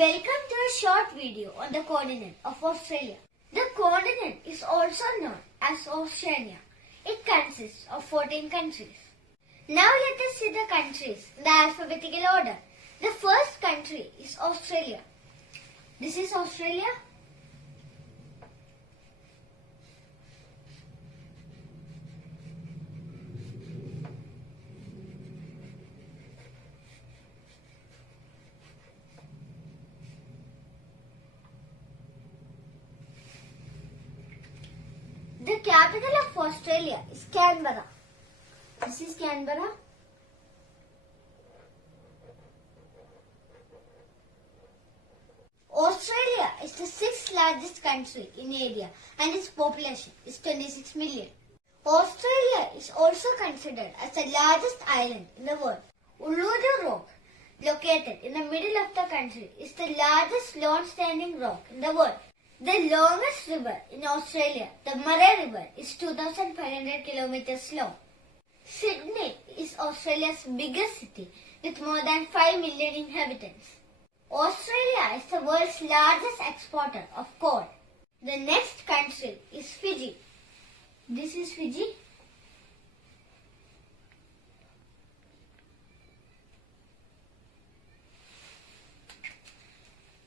Welcome to a short video on the continent of Australia. The continent is also known as Oceania. It consists of 14 countries. Now let us see the countries in the alphabetical order. The first country is Australia. This is Australia. The capital of Australia is Canberra. This is Canberra. Australia is the sixth largest country in area and its population is 26 million. Australia is also considered as the largest island in the world. Uluru Rock, located in the middle of the country, is the largest lone-standing rock in the world. The longest river in Australia, the Murray River, is 2,500 kilometers long. Sydney is Australia's biggest city with more than 5 million inhabitants. Australia is the world's largest exporter of coal. The next country is Fiji. This is Fiji.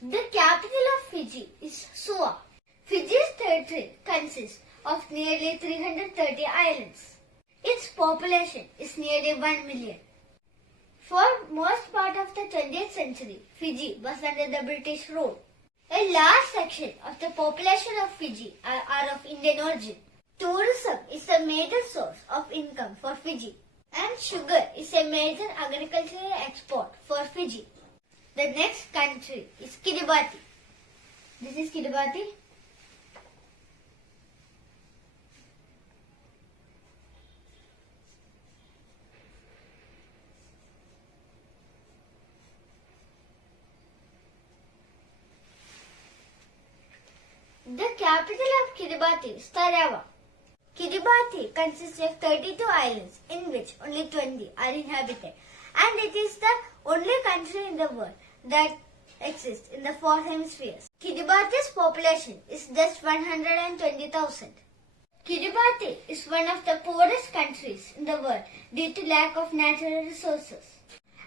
The capital of Fiji is Suva. Fiji's territory consists of nearly 330 islands. Its population is nearly 1 million. For most part of the 20th century, Fiji was under the British rule. A large section of the population of Fiji are of Indian origin. Tourism is a major source of income for Fiji, and sugar is a major agricultural export for Fiji. The next country is Kiribati. This is Kiribati. The capital of Kiribati is Tarawa. Kiribati consists of 32 islands in which only 20 are inhabited, and it is the only country in the world that exists in the 4 hemispheres. Kiribati's population is just 120,000. Kiribati is one of the poorest countries in the world due to lack of natural resources.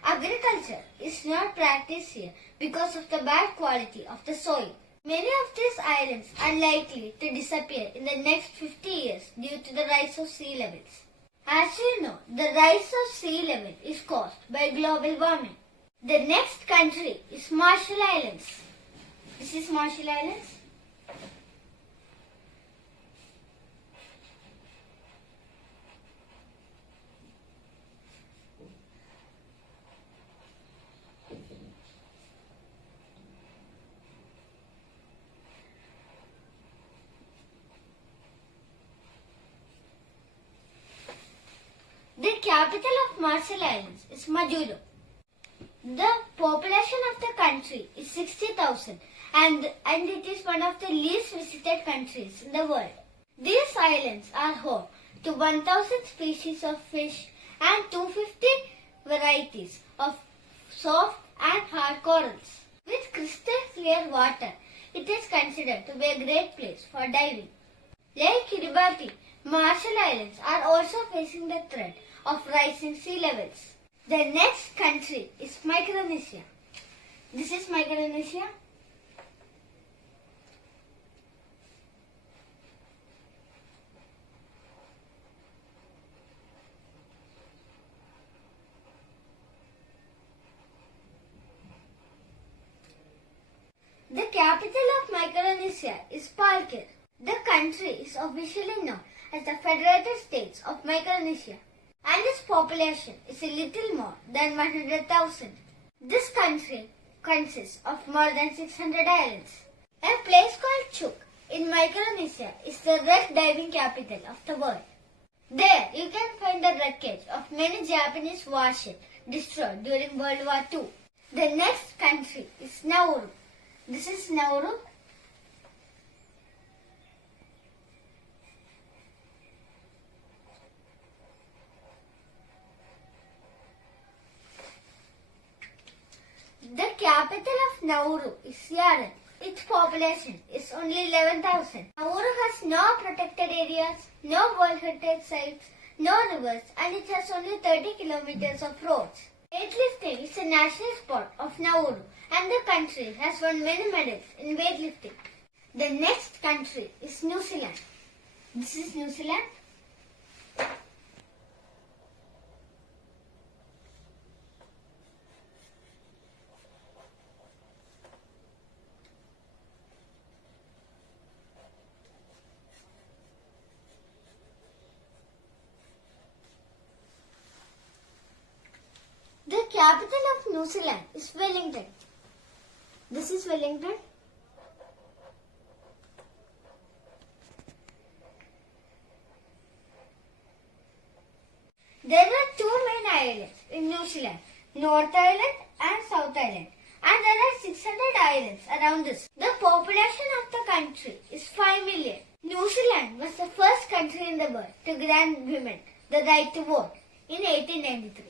Agriculture is not practiced here because of the bad quality of the soil. Many of these islands are likely to disappear in the next 50 years due to the rise of sea levels. As you know, the rise of sea level is caused by global warming. The next country is Marshall Islands. This is Marshall Islands. The capital of Marshall Islands is Majuro. The population of the country is 60,000 and it is one of the least visited countries in the world. These islands are home to 1,000 species of fish and 250 varieties of soft and hard corals. With crystal clear water, it is considered to be a great place for diving. Like Kiribati, Marshall Islands are also facing the threat of rising sea levels. The next country is Micronesia. This is Micronesia. The capital of Micronesia is Palkir. The country is officially known as the Federated States of Micronesia, and its population is a little more than 100,000. This country consists of more than 600 islands. A place called Chuuk in Micronesia is the wreck diving capital of the world. There you can find the wreckage of many Japanese warships destroyed during World War II. The next country is Nauru. This is Nauru. The capital of Nauru is Yaren. Its population is only 11,000. Nauru has no protected areas, no World Heritage sites, no rivers, and it has only 30 kilometers of roads. Weightlifting is a national sport of Nauru, and the country has won many medals in weightlifting. The next country is New Zealand. This is New Zealand. The capital of New Zealand is Wellington. This is Wellington. There are two main islands in New Zealand, North Island and South Island, and there are 600 islands around this. The population of the country is 5 million. New Zealand was the first country in the world to grant women the right to vote in 1893.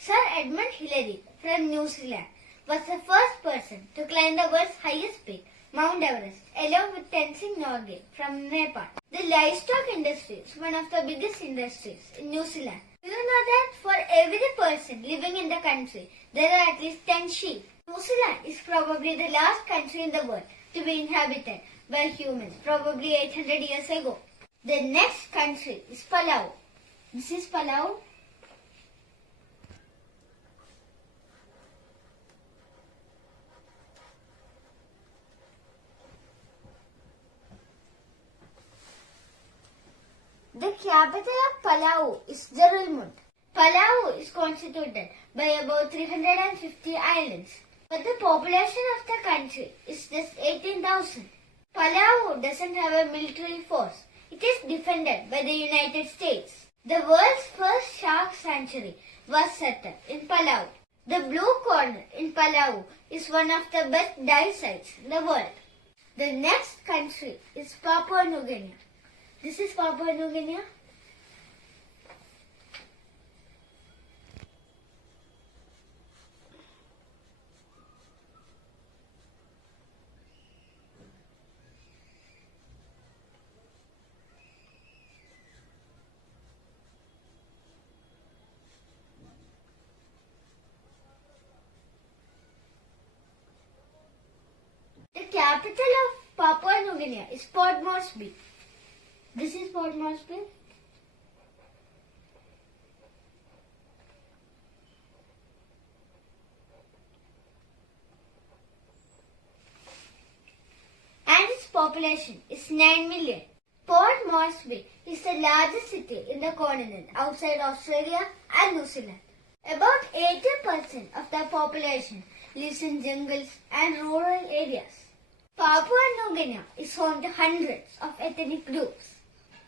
Sir Edmund Hillary from New Zealand was the first person to climb the world's highest peak, Mount Everest, along with Tenzing Norgay from Nepal. The livestock industry is one of the biggest industries in New Zealand. Do you know that for every person living in the country, there are at least 10 sheep? New Zealand is probably the last country in the world to be inhabited by humans, probably 800 years ago. The next country is Palau. This is Palau. The capital of Palau is Jerulmund. Palau is constituted by about 350 islands, but the population of the country is just 18,000. Palau doesn't have a military force. It is defended by the United States. The world's first shark sanctuary was set up in Palau. The Blue Corner in Palau is one of the best dive sites in the world. The next country is Papua New Guinea. This is Papua New Guinea. The capital of Papua New Guinea is Port Moresby. This is Port Moresby. And its population is 9 million. Port Moresby is the largest city in the continent outside Australia and New Zealand. About 80% of the population lives in jungles and rural areas. Papua New Guinea is home to hundreds of ethnic groups.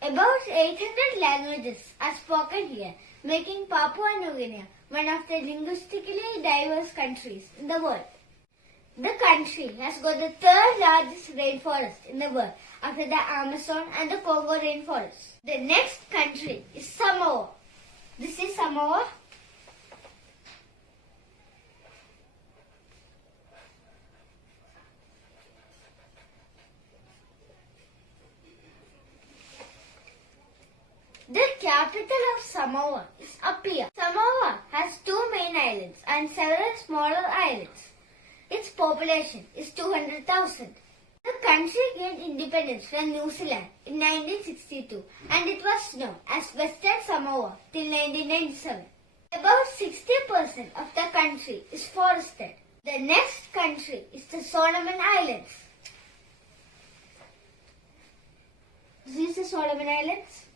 About 800 languages are spoken here, making Papua New Guinea one of the linguistically diverse countries in the world. The country has got the third largest rainforest in the world after the Amazon and the Congo rainforest. The next country is Samoa. This is Samoa. The capital of Samoa is Apia. Samoa has two main islands and several smaller islands. Its population is 200,000. The country gained independence from New Zealand in 1962 and it was known as Western Samoa till 1997. About 60% of the country is forested. The next country is the Solomon Islands. This is the Solomon Islands.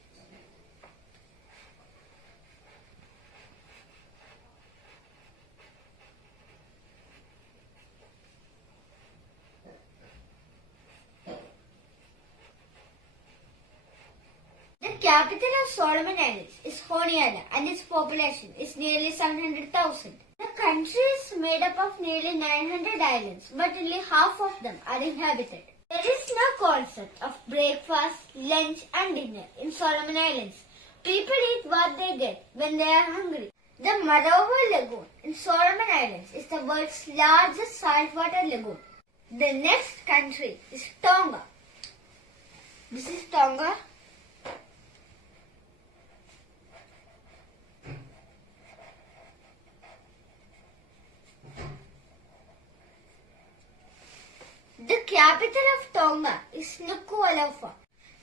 The capital of Solomon Islands is Oceania and its population is nearly 700,000. The country is made up of nearly 900 islands, but only half of them are inhabited. There is no concept of breakfast, lunch and dinner in Solomon Islands. People eat what they get when they are hungry. The Moravo Lagoon in Solomon Islands is the world's largest saltwater lagoon. The next country is Tonga. This is Tonga. The capital of Tonga is Nuku'alofa.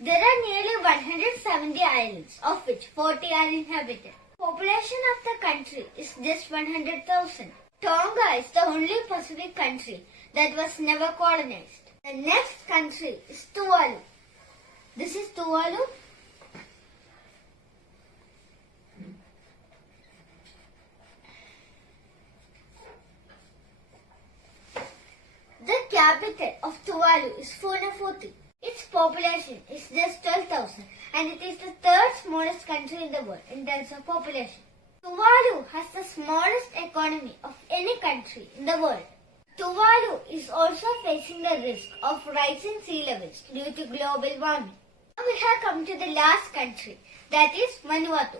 There are nearly 170 islands, of which 40 are inhabited. Population of the country is just 100,000. Tonga is the only Pacific country that was never colonized. The next country is Tuvalu. This is Tuvalu. The capital of Tuvalu is Funafuti. Its population is just 12,000 and it is the third smallest country in the world in terms of population. Tuvalu has the smallest economy of any country in the world. Tuvalu is also facing the risk of rising sea levels due to global warming. Now we have come to the last country, that is Vanuatu.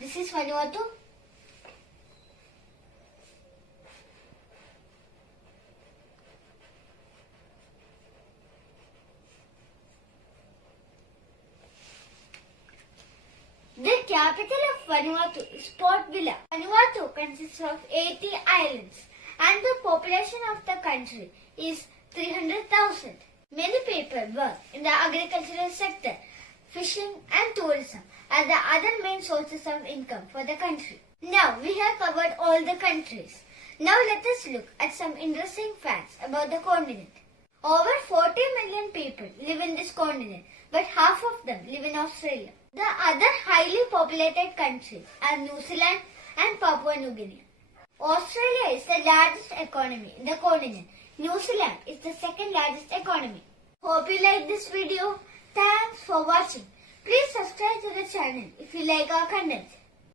This is Vanuatu. The capital of Vanuatu is Port Vila. Vanuatu consists of 80 islands and the population of the country is 300,000. Many people work in the agricultural sector. Fishing and tourism are the other main sources of income for the country. Now we have covered all the countries. Now let us look at some interesting facts about the continent. Over 40 million people live in this continent, but half of them live in Australia. The other highly populated countries are New Zealand and Papua New Guinea. Australia is the largest economy in the continent. New Zealand is the second largest economy. Hope you like this video. Thanks for watching. Please subscribe to the channel if you like our content.